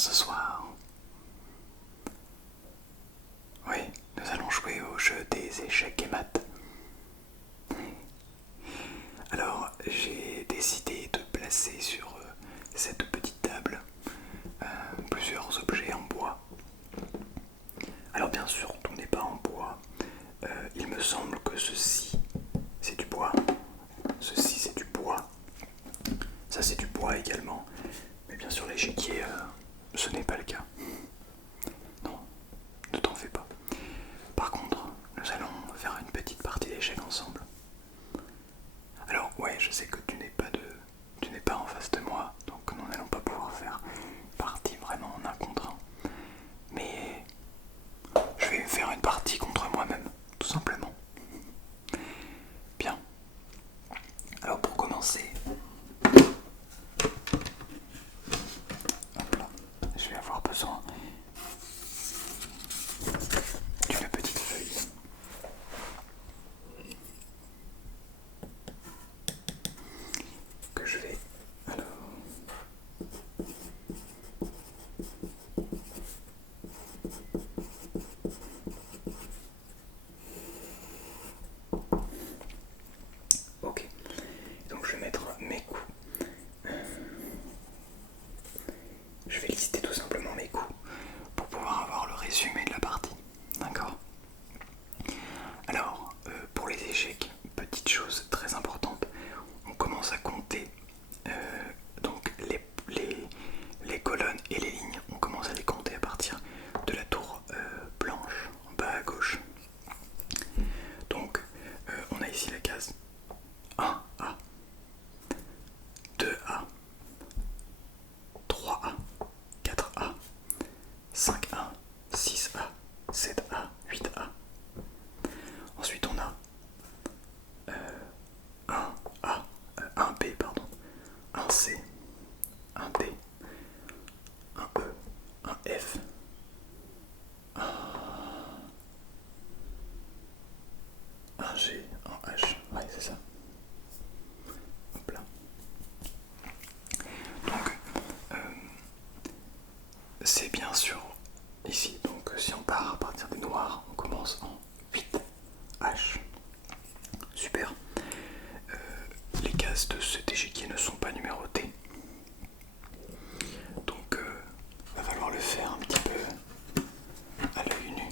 ce soir. Oui, nous allons jouer au jeu des échecs et maths. Alors, j'ai décidé de placer sur cette petite table plusieurs objets en bois. Alors bien sûr, tout n'est pas en bois. Il me semble que ceci, c'est du bois. Ceci, c'est du bois. Ça, c'est du bois également. Mais bien sûr, l'échiquier, ce n'est pas le cas. Non, ne t'en fais pas. Par contre, nous allons faire une petite partie d'échecs ensemble. Alors ouais, je sais que tu n'es pas en face de moi, donc nous n'allons pas pouvoir faire partie vraiment en un contre un. Mais je vais faire une partie contre moi-même, tout simplement. Bien. Alors pour commencer, hop là, je vais avoir besoin d'une petite feuille. Que je vais alors ok, donc je vais mettre mes coups. Je vais lister tout simplement mes coups pour pouvoir avoir le résumé de la partie. D'accord. Alors, pour les échecs, petite chose très importante, on commence à compter donc les colonnes et les lignes, on commence à les compter à partir de la tour blanche en bas à gauche. Donc, on a ici la case 1A, 2A, 3A, 4A, 5A, 6A, 7A, 8A. Ensuite on a 1A, 1B, pardon, 1C, 1D, 1E, 1F, 1G, 1H. Ouais, c'est ça. Hop là. Donc, c'est bien sûr ici. Donc, si on part à partir des noirs, on commence en 8H. Super. Les cases de cet échiquier ne sont pas numérotées. Donc, va falloir le faire un petit peu à l'œil nu.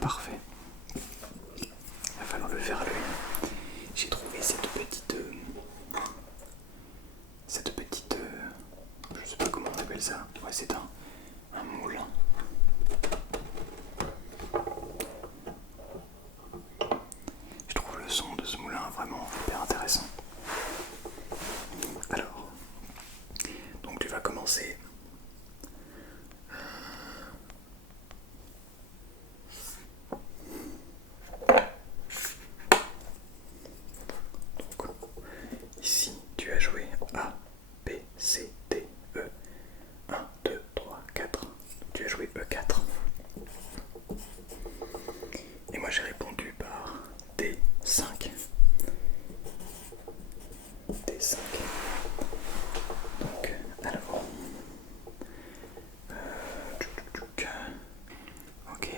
Parfait. Il va falloir le faire à l'œil. J'ai trouvé je sais pas comment on appelle ça. Ouais, c'est un moule. Je trouve le son de ce moulin vraiment hyper intéressant. Alors, donc tu vas commencer. Donc, ici, tu as joué A, B, C, D, E. 1, 2, 3, 4. Tu as joué E4. Et moi j'ai répondu par D5. D5. Donc, alors. Ok. Ok.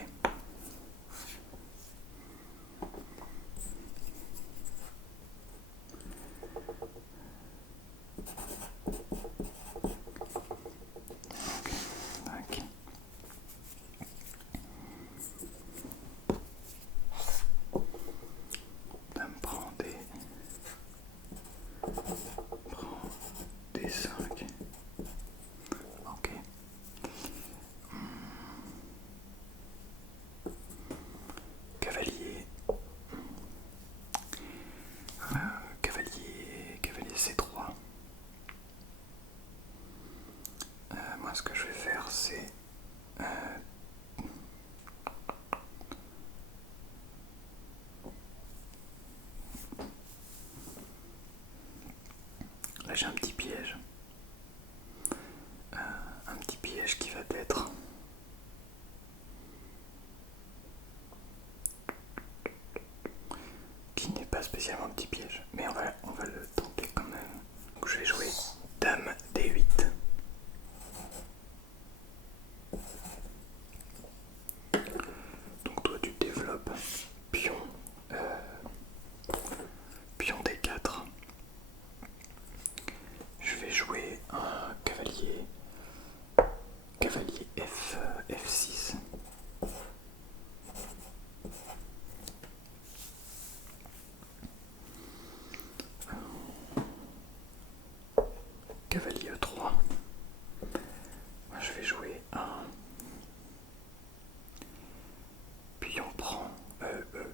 Ça me prend des 5. Ok. Cavalier. Cavalier C3. Moi ce que je vais faire c'est là j'ai un petit piège. Un petit piège qui va être spécialement un petit piège, mais on va le tenter quand même. Donc je vais jouer Dame D8. Donc toi tu développes pion, pion D4. Je vais jouer un cavalier, cavalier F6. Cavalier E3. Moi je vais jouer un pion prend,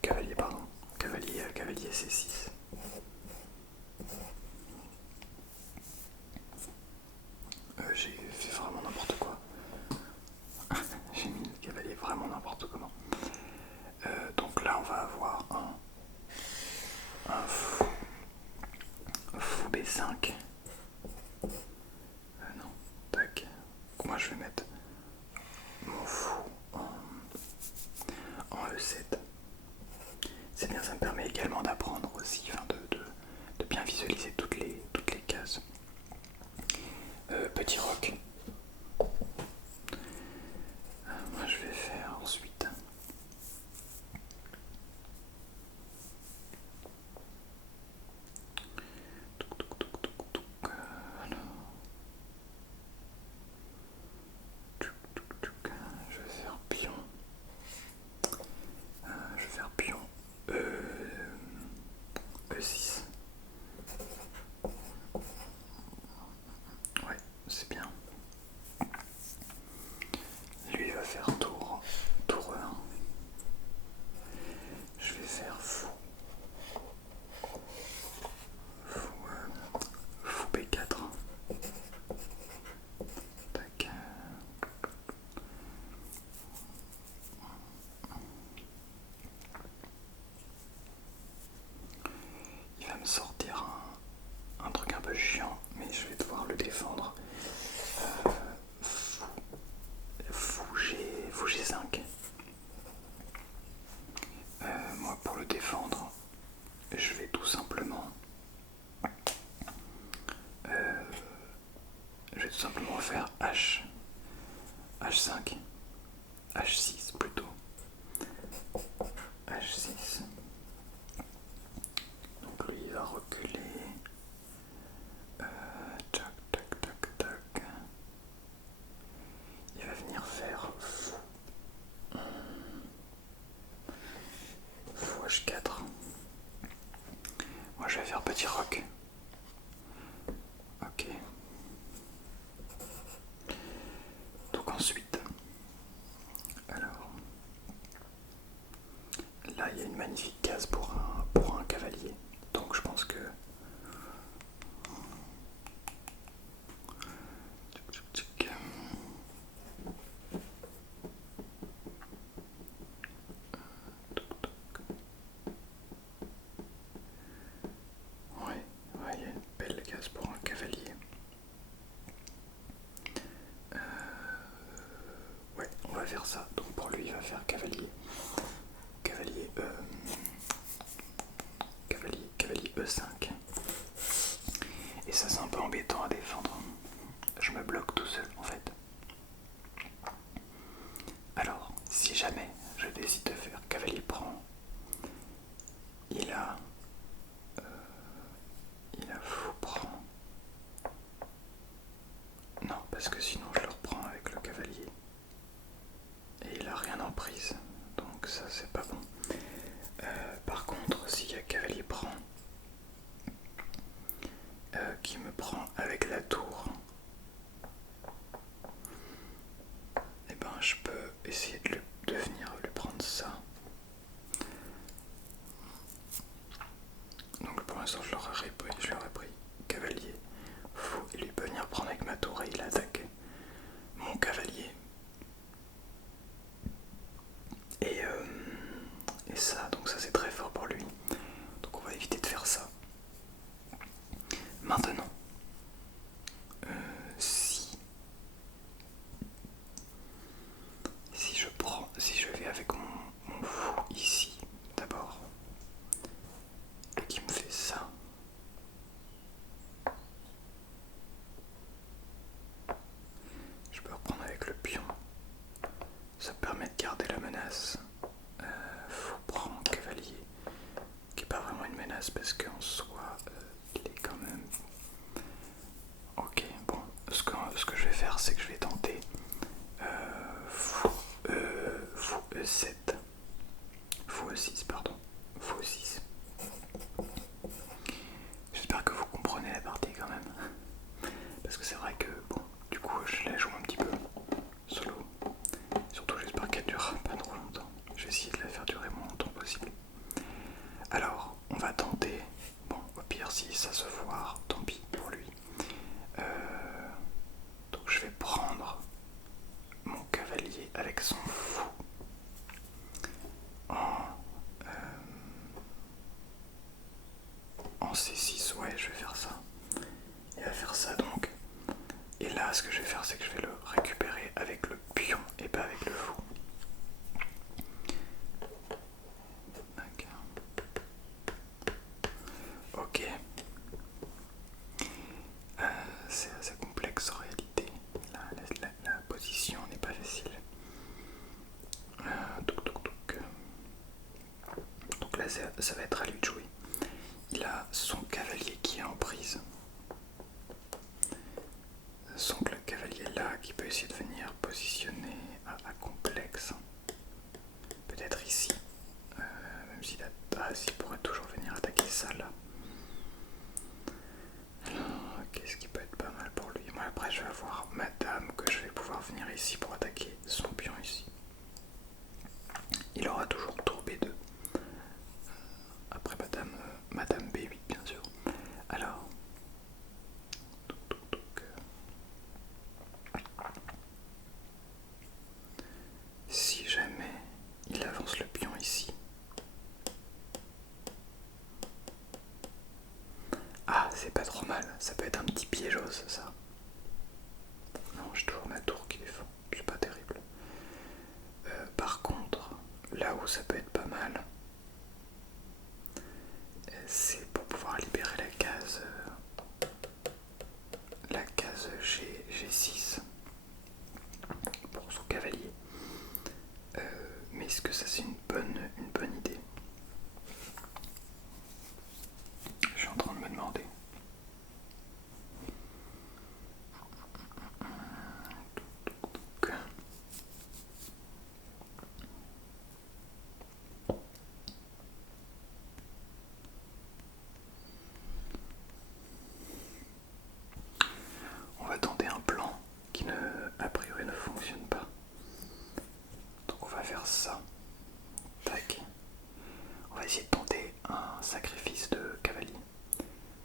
cavalier pardon, cavalier C6. J'ai fait vraiment n'importe quoi. J'ai mis le cavalier vraiment n'importe comment. Donc là on va avoir un fou B5. Non, tac. Donc moi je vais mettre mon fou en E7. C'est bien, ça me permet également d'apprendre aussi, enfin de bien visualiser toutes les cases. Petit roc. Moi je vais faire ensuite je vais faire pion. Je vais faire pion E6. Ouais, c'est bien. Lui il va faire tour 1. Je vais faire fou B4. Tac. Il va me sortir un truc un peu chiant, mais je vais devoir le défendre. Fou G5. Moi pour le défendre, je vais tout simplement faire H5, H6 plutôt, H6. Donc lui il va reculer. Tac tac tac tac. Il va venir faire fou H4. Moi je vais faire petit roc. Ok. Donc ensuite, alors là il y a une magnifique case pour un cavalier. Donc je pense que il y a une belle case pour un cavalier. Ouais, on va faire ça. Donc pour lui, il va faire cavalier E5. Et ça, c'est un peu embêtant à défendre. Je me bloque tout seul en fait. Alors, si jamais je décide de faire cavalier prend, il a fou prend. Non, parce que sinon je le reprends avec le cavalier. Et il a rien en prise. Donc ça, c'est pas bon. Par contre, s'il y a cavalier prend qui me prend avec la tour, et ben je peux essayer de venir lui prendre ça. Donc pour l'instant je l'aurais pris cavalier fou, et lui peut venir prendre avec ma tour et il attaque mon cavalier. Et ça, donc ça c'est très fort pour lui. Donc on va éviter de faire ça. Maintenant, avec son fou en, en C6. Ouais, je vais faire ça. Il va faire ça donc. Et là, ce que je vais faire, c'est que je vais le récupérer avec le pion et pas avec le fou. Ok. C'est assez complexe en réalité. La position n'est pas facile. Donc là, ça va être à lui de jouer. Il a son cavalier qui est en prise. Son cavalier là qui peut essayer de venir positionner à complexe. Peut-être ici. Même s'il pourrait toujours venir attaquer ça là. Qu'est-ce qui peut être pas mal pour lui? Moi après je vais avoir madame que je vais pouvoir venir ici pour attaquer son pion ici. Il aura toujours tour B2. Après madame B8 bien sûr. Alors si jamais il avance le pion ici. Ah, c'est pas trop mal, ça peut être un petit piégos ça. Non, j'ai toujours ma tour qui défend, c'est pas terrible. Par contre, là où ça peut être pas mal, c'est pour pouvoir libérer la case G6 pour son cavalier. Mais est-ce que ça c'est une bonne idée? Je suis en train de me demander. On va tenter un plan qui a priori ne fonctionne pas. Donc on va faire ça. Tac. On va essayer de tenter un sacrifice de cavalier.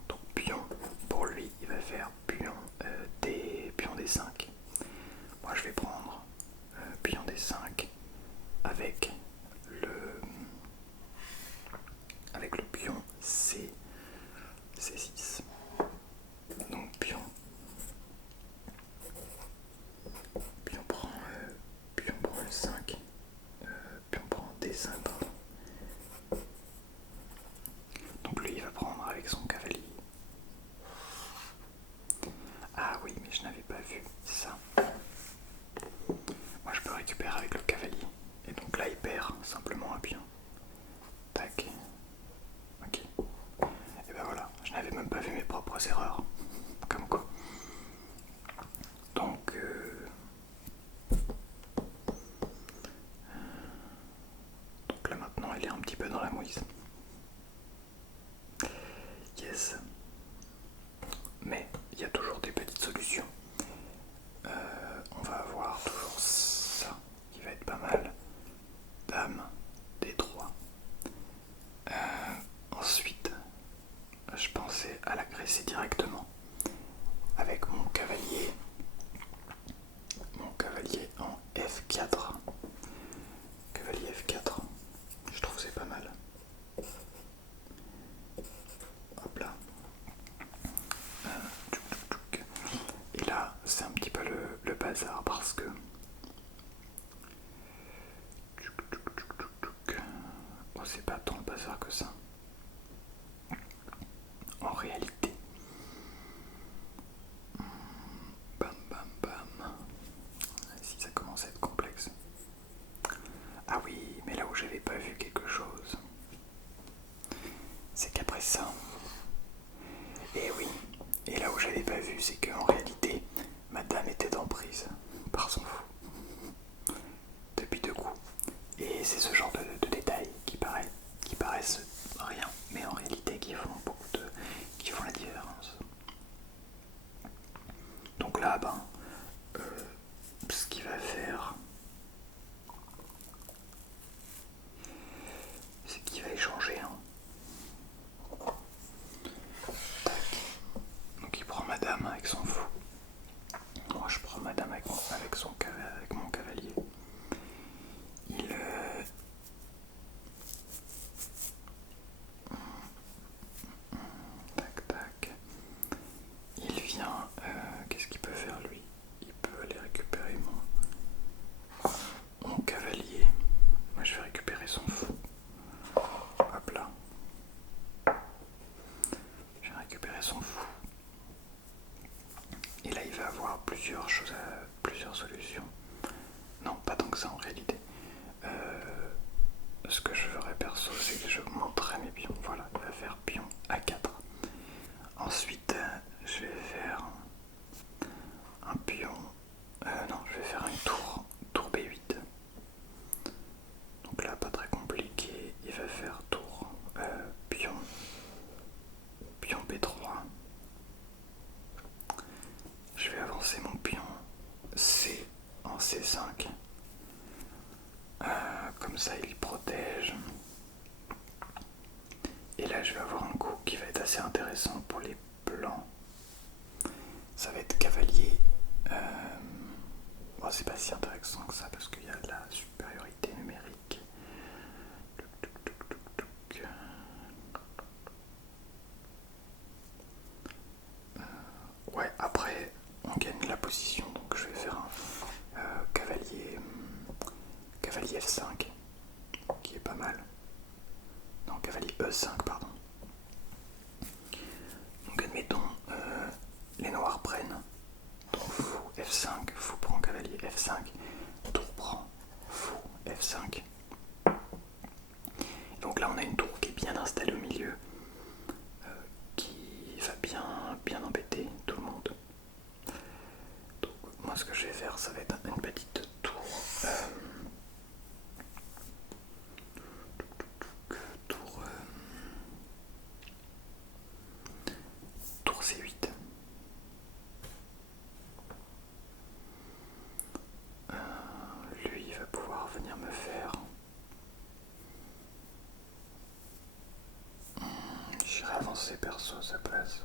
Donc pion, pour lui, il va faire pion D5. Moi je vais prendre pion D5 avec le pion C6. Donc pion prend E5, pion prend D5 pardon. Donc lui il va prendre avec son cavalier. Ah oui mais je n'avais pas vu ça. Moi je peux récupérer avec le cavalier. Et donc là il perd simplement un pion. Tac. Ok. Et ben voilà, je n'avais même pas vu mes propres erreurs. Comme quoi. Donc là maintenant il est un petit peu dans la mouise. Yes. Mais il y a toujours des petites solutions. On va avoir toujours ça qui va être pas mal. Dame D3. Ensuite, je pensais à l'agresser directement avec mon cavalier en F4. Cavalier F4. Je trouve que c'est pas mal. Hop là. Et là, c'est un petit peu le bazar parce que oh, c'est pas tant le bazar que ça. En réalité. Bam bam bam. Si ça commence à être complexe. Ah oui, mais là où j'avais pas vu quelque chose, c'est qu'après ça, et oui, et là où j'avais pas vu, c'est qu'en réalité, madame était en prise par son fou depuis 2 coups. Et c'est ce genre de détails qui paraissent rien, mais en réalité qui font la différence. Donc là, ce qu'il va faire, c'est qu'il va échanger. Donc il prend madame avec son fou. Moi je prends madame avec mon cavalier. plusieurs solutions. Non, pas tant que ça en réalité. Ce que je ferais perso, c'est que je monterai mes pions. Voilà, je vais faire pion A4. Ensuite, je vais faire un pion. Non, je vais faire une tour B8. Donc là, pas très compliqué. Il va faire tour pion B3. Je vais avancer mon pion C en C5. Comme ça, il protège. Et là, je vais avoir un coup qui va être assez intéressant pour les blancs. Ça va être cavalier. Bon, c'est pas si intéressant que ça parce qu'il y a de la supériorité numérique. Ouais, après, on gagne la position, donc je vais faire un cavalier F5, qui est pas mal. Non, cavalier E5, pardon. Donc admettons, les noirs prennent. Donc fou F5, fou prend cavalier F5, tour prend, fou F5. Donc là on a une tour qui est bien installée au milieu, qui va bien embêter tout le monde. Donc moi ce que je vais faire, ça va être une petite tour. Tour C8. Lui il va pouvoir venir me faire. J'irai avancer perso à sa place.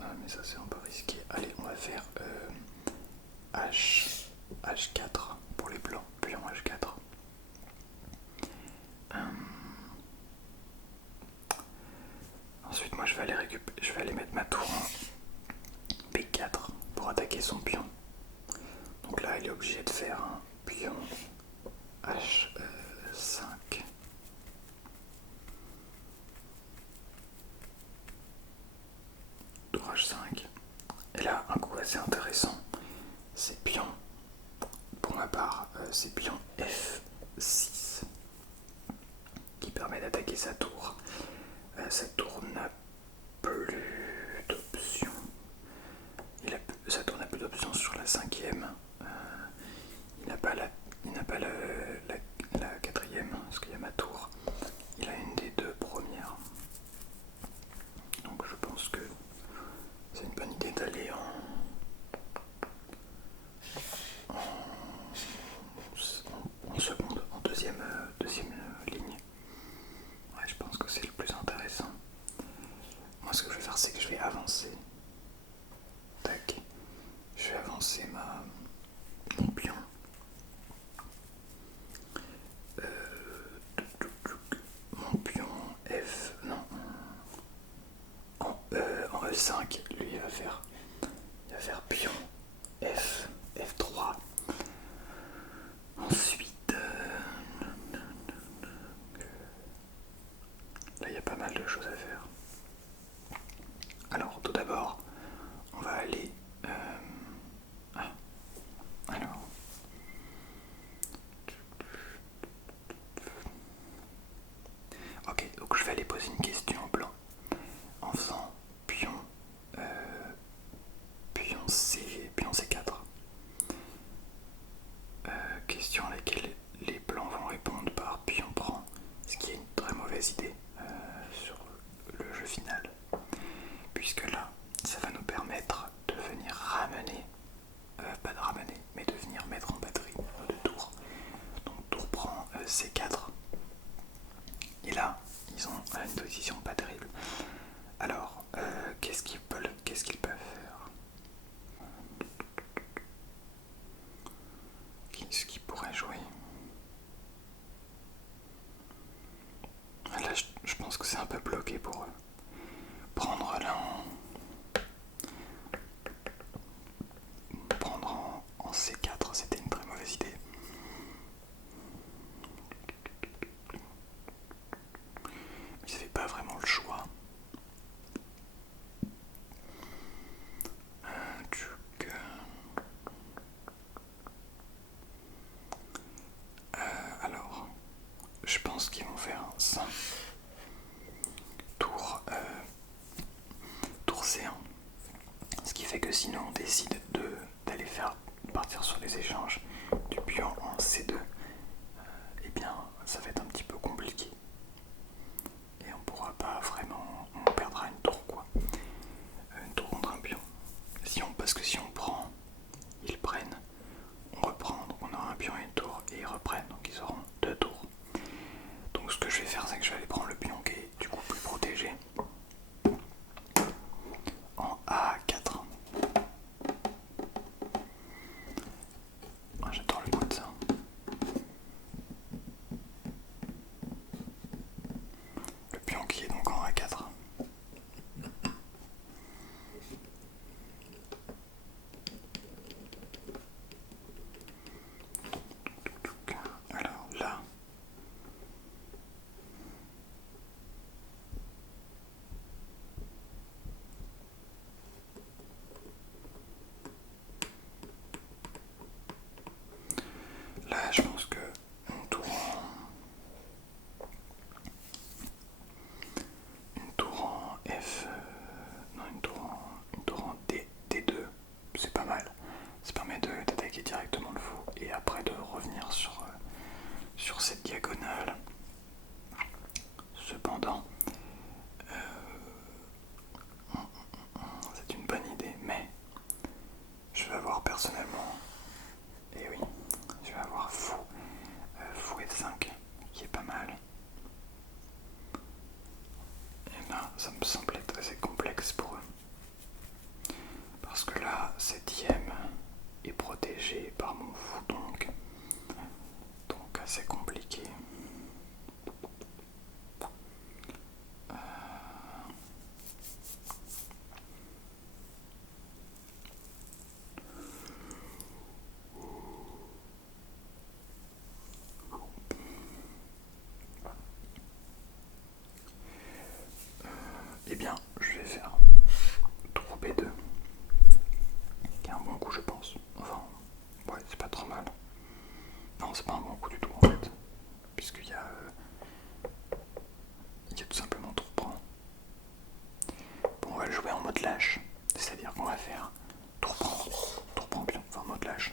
Ah mais ça c'est un peu risqué. Allez, on va faire H4 pour les blancs, pion H4. Ensuite moi je vais aller mettre ma tour en B4 pour attaquer son pion. Donc là il est obligé de faire un pion H5. Tour H5. Et là un coup assez intéressant, c'est pion, pour ma part c'est pion F6 qui permet d'attaquer sa tour. Cette tour n'a plus d'options. Sa tour n'a plus d'options sur la cinquième. Il n'a pas la quatrième, parce qu'il y a ma tour. Il a une des deux premières. Donc je pense que c'est une bonne idée d'aller en seconde, en deuxième ligne. Ouais, je pense que c'est le plus intéressant. Moi ce que je vais faire, c'est que je vais avancer. Tac. Je vais avancer mon pion. Mon pion F. Non. En E5, lui il va faire pion F3. Ensuite, là il y a pas mal de choses à faire. Alors tout d'abord, on va aller. Alors. Ok, donc je vais aller poser une question au blanc en faisant pion C4. Question à laquelle les blancs vont répondre par pion prend, ce qui est une très mauvaise idée sur le jeu final, puisque là ça va nous permettre de venir ramener, pas de ramener, mais de venir mettre en batterie de tour. Donc tour prend C4, et là ils ont une position pas terrible. Alors qu'est-ce qu'ils peuvent faire? Qu'est-ce qu'ils pourraient jouer? Là je pense que c'est un peu bloqué pour eux. Prendre en C4, c'était une très mauvaise idée. Mais ça fait pas vraiment faire partir sur les échanges du pion en C2, eh bien ça va être un petit peu compliqué. Et on pourra pas vraiment, on perdra une tour quoi. Une tour contre un pion. Parce que si on prend, ils prennent, on reprend, donc on aura un pion et une tour, et ils reprennent, donc ils auront 2 tours. Donc ce que je vais faire, c'est que je vais aller prendre le pion qui est du coup plus protégé en A4. Ah, j'adore le bruit de ça. Le pion qui est donc en A4. Alors là, je pense que une tour en F, non une tour en D2, c'est pas mal. Ça permet d'attaquer directement le fou et après de revenir sur cette diagonale. Cependant, c'est une bonne idée, mais je vais avoir personnellement, et oui, je vais avoir fou F5 qui est pas mal. Et là, ça me semblait très complexe pour eux. Parce que là, 7ème est protégé par mon fou, donc assez compliqué. Eh bien, je vais faire tour B2, qui est un bon coup, je pense. Enfin, ouais, c'est pas trop mal. Non, c'est pas un bon coup du tout en fait, puisqu'il y a tout simplement tour prend. Bon, on va le jouer en mode lâche, c'est-à-dire qu'on va faire tour prend pion, enfin mode lâche.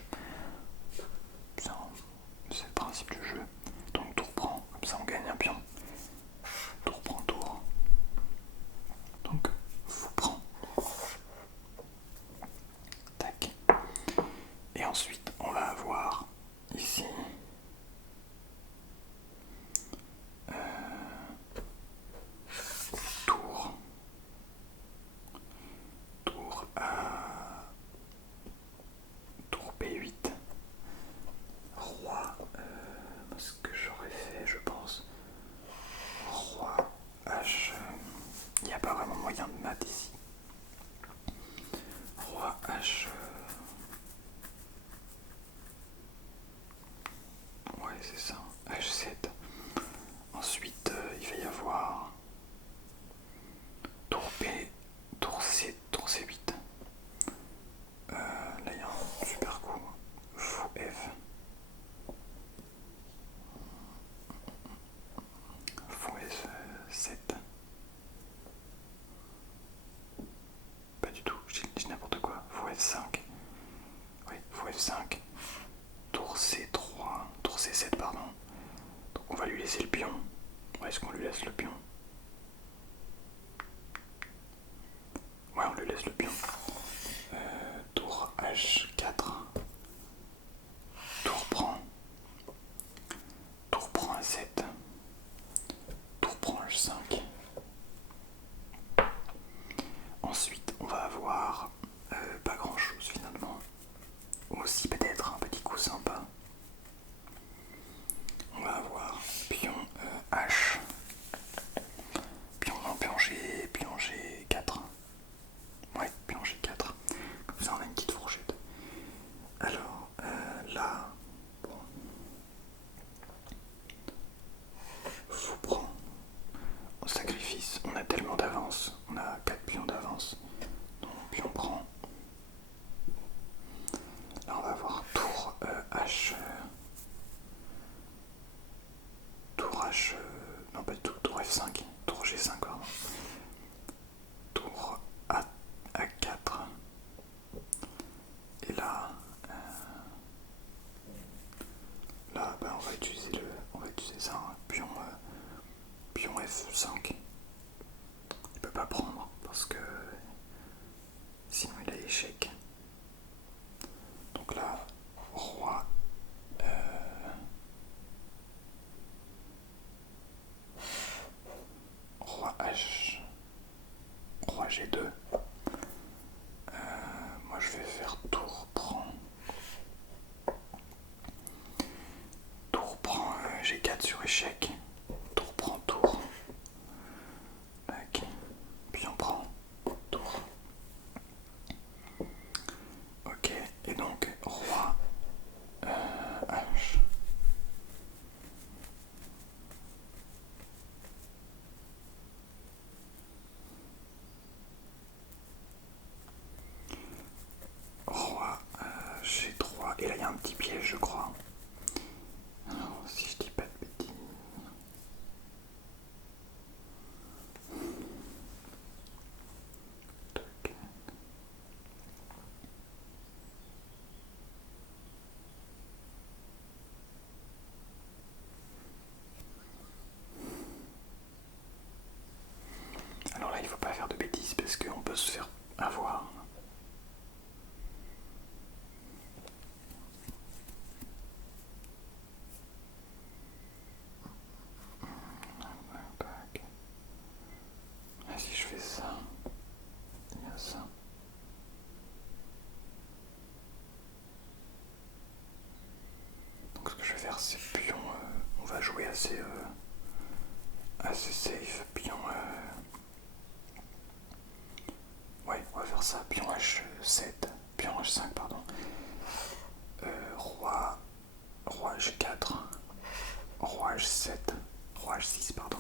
C'est le principe du jeu. Donc tour prend, comme ça on gagne un pion. Tour prend tour. Donc fou prend. Tac. Et ensuite on va avoir ici tour. Tour B8. Roi. Ce que j'aurais fait, je pense. Roi H. Il n'y a pas vraiment moyen de mat ici. Roi H. Ouais, c'est ça. H7. Ensuite, il va y avoir tour B, tour C, tour C8. Là, il y a un super coup. Fou F. Fou F7. Pas du tout, je dis n'importe quoi. Fou F5. Oui, fou F5. Tour C3. Tour C7, pardon. Donc on va lui laisser le pion. Ouais, est-ce qu'on lui laisse le pion? Ouais, on lui laisse le pion. Tour H4. Tour prend. Tour prend A7. Tour prend H5. Ensuite, on va avoir pas grand chose finalement. Aussi peut-être un petit coup sympa. On va avoir pion H. Pion G4. Ouais, pion G4. Comme ça on a une petite fourchette. Alors là, bon. Fou prend. Au sacrifice, on a tellement d'avance. On a 4 pions d'avance. Donc pion prend. Là on va avoir tour H. Tour H. Non pas du tout, tour F5. Tour G5 pardon. Tour A4. Et là, là, on va utiliser ça, hein. Pion F5. Il peut pas prendre parce que sinon il a échec. Donc là, roi roi H, roi G2. Moi je vais faire tour prend. Tour prend G4 sur échec. Tour prend tour. Tac. Pion prend tour. Ok, et donc roi H. Roi G3. Et là il y a un petit piège je crois. Alors, si je dis pas de bêtises. Tac. Alors là il faut pas faire de bêtises parce qu'on peut se faire avoir. Ah, si je fais ça, il y a ça. Donc ce que je vais faire c'est pion, on va jouer assez safe, pion, ouais on va faire ça, pion H7, pion H5 pardon, roi H4, roi H7, roi H6 pardon,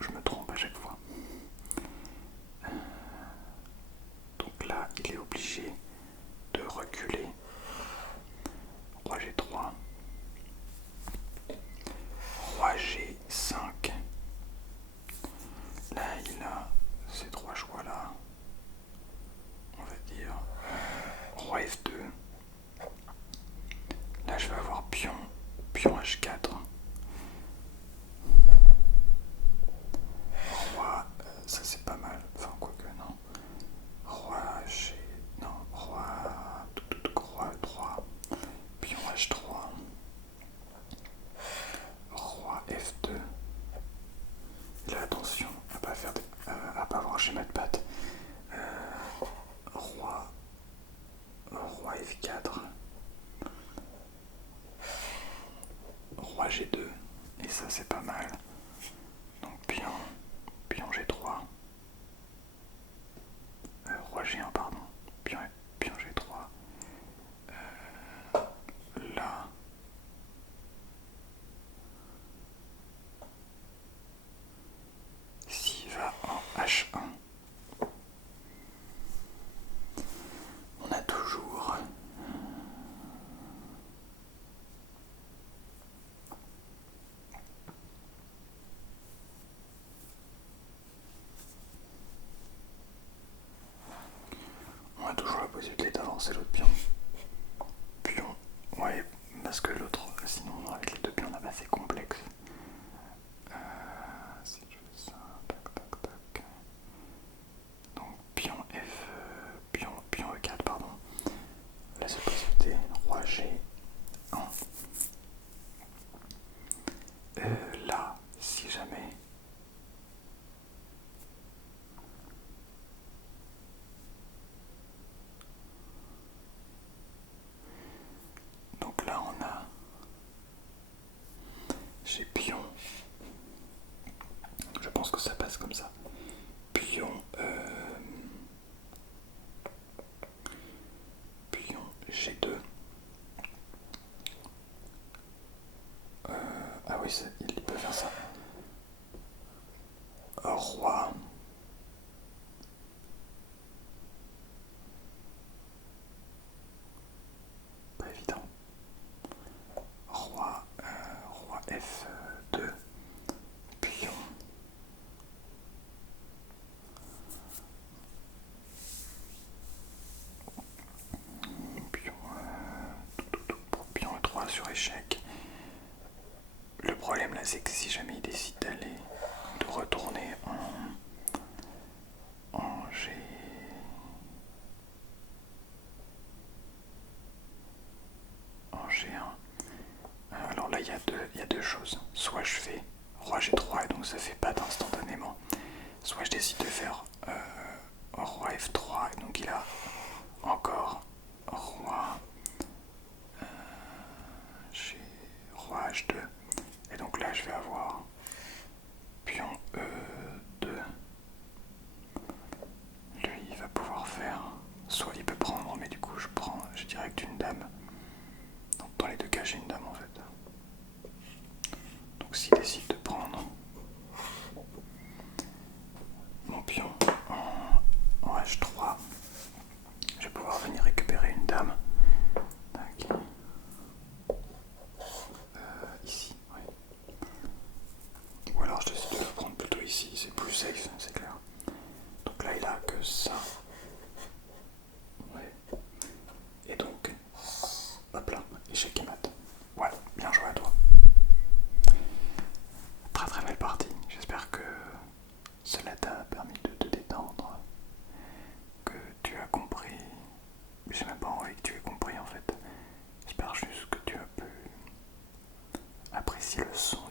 je me trompe à chaque fois. Donc là il est obligé de reculer, roi G3, roi G5. Là il a ces trois choix là, on va dire roi F2. Là je vais avoir pion H4, roi, ça c'est pas mal, enfin quoique non, roi G, non, roi 3, pion H3, roi F2. Et là attention à pas faire à pas avoir un schéma de patte. Roi F4, roi G2, et ça c'est pas mal. Donc pion G3, roi G1 pardon, pion G3. Là s'il va en H1, on a toujours la possibilité d'avancer l'autre pion. Ouais, parce que l'autre, sinon avec les deux pions là-bas c'est complexe. Si je fais ça, tac. Donc pion E4 pardon. La seule possibilité, roi G1. Là, si jamais donc là on a j'ai pion, je pense que ça passe comme ça, pion G2, ah oui il peut faire ça, roi, pas évident, roi F2, pion pion E3 sur échec, c'est que si jamais il décide de retourner en G1, alors là il y a deux choses. Soit je fais roi G3 et donc ça fait patte instantanément, soit je décide de faire roi F3 et donc il a encore roi roi H2 et donc là je vais avoir pion E2. Lui il va pouvoir faire, soit il peut prendre, mais du coup je direct une dame. Donc dans les deux cas j'ai une dame en fait. Donc s'il décide de prendre mon pion en H3, je vais pouvoir venir récupérer une dame. Tac. Ici, ouais. Ou alors je décide de le prendre plutôt ici, c'est plus safe, c'est clair. Donc là il a que ça. Ouais. Et donc, hop là, échec et mat. Voilà, bien joué à toi. Très très belle partie, j'espère que cela t'a permis de te détendre, que tu as compris. J'ai même pas envie que tu aies compris en fait. J'espère juste que tu as pu apprécier le son